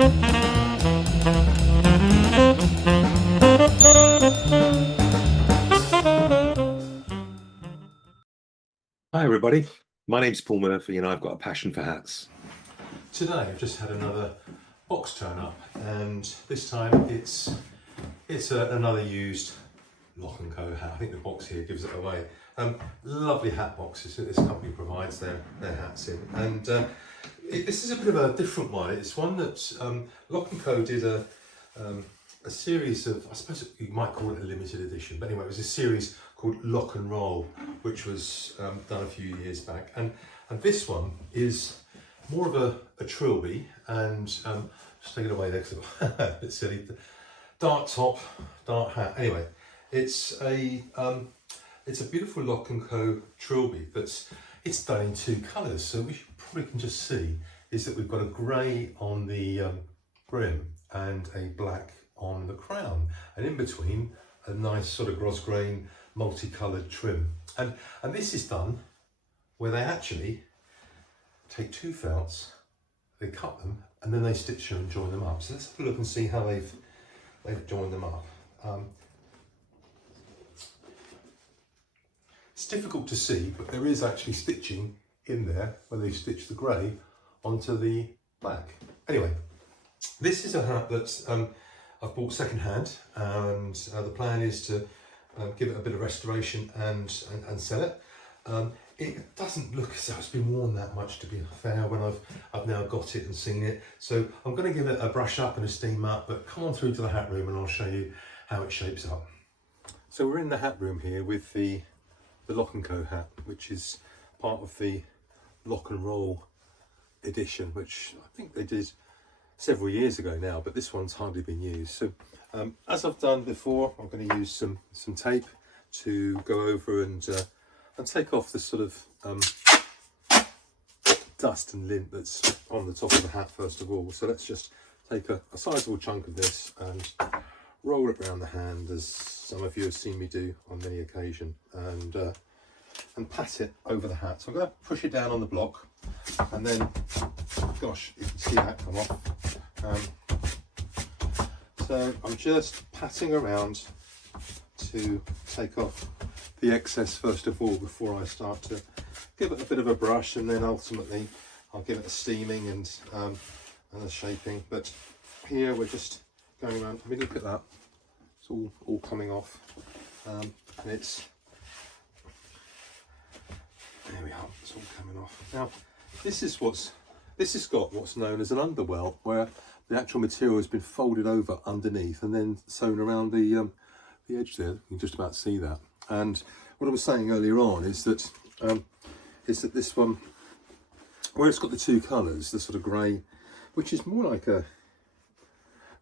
Hi everybody, my name's Paul Murphy and I've got a passion for hats. Today I've just had another box turn up, and this time it's another used Lock&Co hat. I think the box here gives it away. Lovely hat boxes that this company provides their hats in, and this is a bit of a different one. It's one that Lock&Co did a series of, I suppose you might call it a limited edition, but anyway, it was a series called Lock and Roll, which was done a few years back, and this one is more of a Trilby, and just take it away there because it's a bit silly. Dart top, dart hat. Anyway, it's a beautiful Lock&Co Trilby it's done in two colours. So we probably can just see is that we've got a grey on the brim and a black on the crown, and in between a nice sort of grosgrain multicoloured trim. And this is done where they actually take two felts, they cut them, and then they stitch them and join them up. So let's have a look and see how they've joined them up. It's difficult to see, but there is actually stitching in there where they've stitched the grey onto the black. Anyway, this is a hat that I've bought second hand, and the plan is to give it a bit of restoration and sell it. It doesn't look as though it's been worn that much, to be fair, when I've now got it and seen it. So I'm going to give it a brush up and a steam up, but come on through to the hat room and I'll show you how it shapes up. So we're in the hat room here with the Lock&Co hat, which is part of the Lock and Roll edition, which I think they did several years ago now, but this one's hardly been used. So as I've done before, I'm going to use some tape to go over and take off the sort of dust and lint that's on the top of the hat first of all. So let's just take a sizable chunk of this and roll it around the hand, as some of you have seen me do on many occasions, and pat it over the hat. So I'm going to push it down on the block, and then, gosh, you can see that come off. So I'm just patting around to take off the excess first of all before I start to give it a bit of a brush, and then ultimately I'll give it a steaming and a shaping. But here we're just going around. I mean, look at that, it's all coming off, and it's, there we are, it's all coming off. Now this has got what's known as an underwell, where the actual material has been folded over underneath and then sewn around the edge there. You can just about see that. And what I was saying earlier on is that this one, where it's got the two colours, the sort of grey, which is more like a,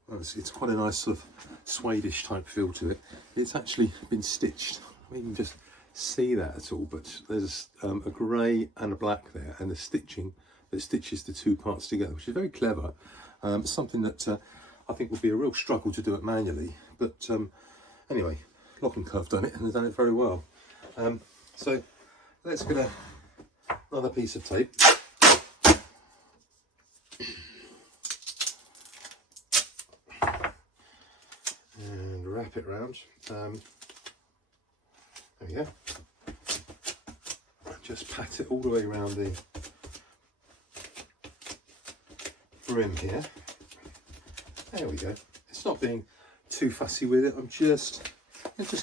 well, it's quite a nice sort of suede-ish type feel to it. It's actually been stitched. We can just see that at all, but there's a grey and a black there, and the stitching that stitches the two parts together, which is very clever. Something that I think would be a real struggle to do it manually, but anyway, Lock&Co have done it, and they've done it very well. So let's get another piece of tape. And wrap it round. There we go. Just pat it all the way around the brim here. There we go. It's not being too fussy with it. I'm just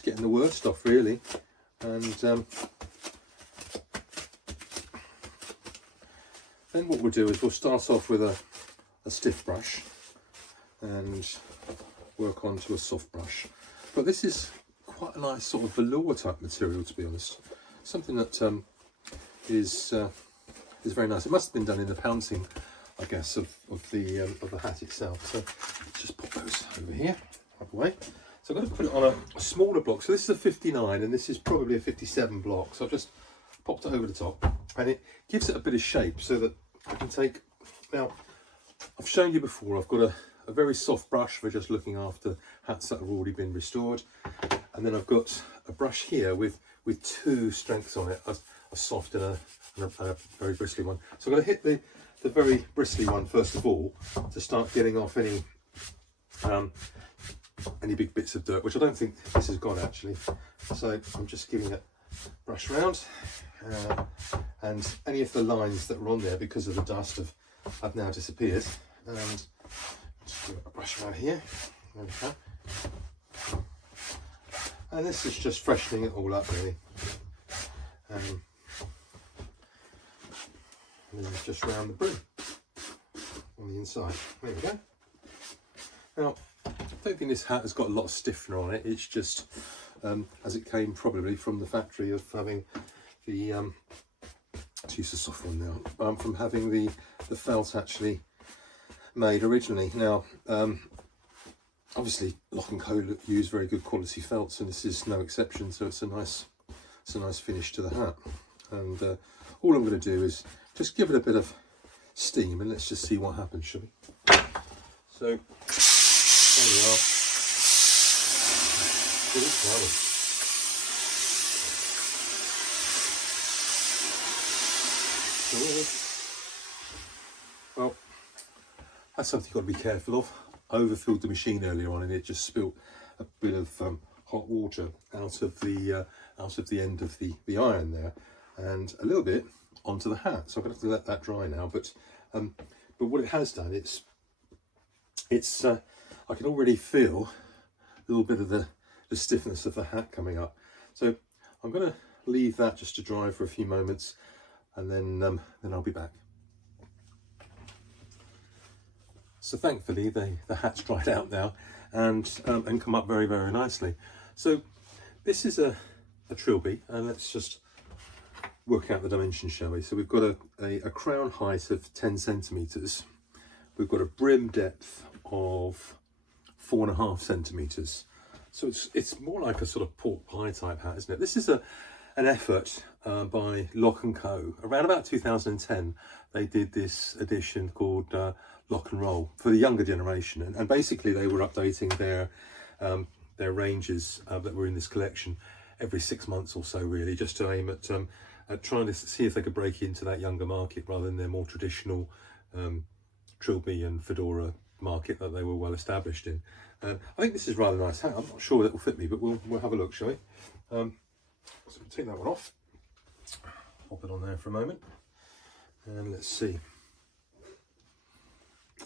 getting the worst off, really. And then what we'll do is we'll start off with a stiff brush and work onto a soft brush. But this is quite a nice sort of velour type material, to be honest. Something that is very nice. It must have been done in the pouncing, I guess, of the hat itself. So let's just pop those over here, out the way. So I'm going to put it on a smaller block. So this is a 59 and this is probably a 57 block. So I've just popped it over the top, and it gives it a bit of shape so that I can take, now I've shown you before, I've got a very soft brush for just looking after hats that have already been restored. And then I've got a brush here with two strengths on it, a soft and a very bristly one. So I'm going to hit the very bristly one first of all, to start getting off any big bits of dirt, which I don't think this has got actually. So I'm just giving it a brush round, and any of the lines that were on there because of the dust have now disappeared. And just give it a brush around here. There we go. And this is just freshening it all up really. And then just round the brim on the inside. There we go. Now, I don't think this hat has got a lot of stiffener on it. It's just as it came probably from the factory of having the let's use the soft one now, from having the felt actually made originally. Now, obviously Lock&Co use very good quality felts, and this is no exception. So it's a nice finish to the hat. And all I'm going to do is just give it a bit of steam, and let's just see what happens, shall we? So there we are. Well, that's something you've got to be careful of. I overfilled the machine earlier on, and it just spilt a bit of hot water out of the end of the iron there, and a little bit onto the hat. So I'm going to have to let that dry now. But what it has done, it's I can already feel a little bit of the stiffness of the hat coming up. So I'm going to leave that just to dry for a few moments, and then I'll be back. So thankfully the hat's dried out now and come up very, very nicely. So this is a Trilby, and let's just work out the dimensions, shall we? So we've got a crown height of 10 centimetres. We've got a brim depth of 4.5 centimetres. So it's more like a sort of pork pie type hat, isn't it? This is an effort by Lock&Co. Around about 2010, they did this edition called Lock and Roll for the younger generation, and basically they were updating their ranges that were in this collection every 6 months or so, really, just to aim at trying to see if they could break into that younger market rather than their more traditional Trilby and fedora market that they were well established in. I think this is rather nice hat. I'm not sure that will fit me, but we'll have a look, shall we? So we'll take that one off, pop it on there for a moment, and let's see.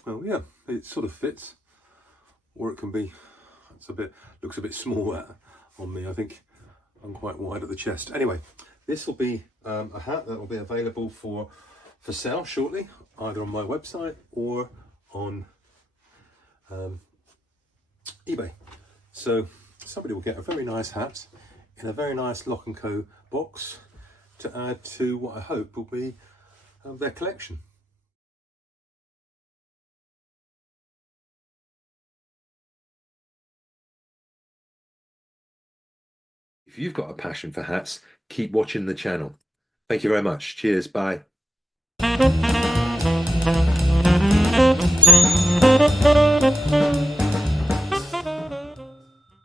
Well, yeah, it sort of fits, or it can be. Looks a bit small on me. I think I'm quite wide at the chest. Anyway, this will be a hat that will be available for sale shortly, either on my website or on eBay. So somebody will get a very nice hat in a very nice Lock&Co box to add to what I hope will be their collection. If you've got a passion for hats, keep watching the channel. Thank you very much. Cheers. Bye.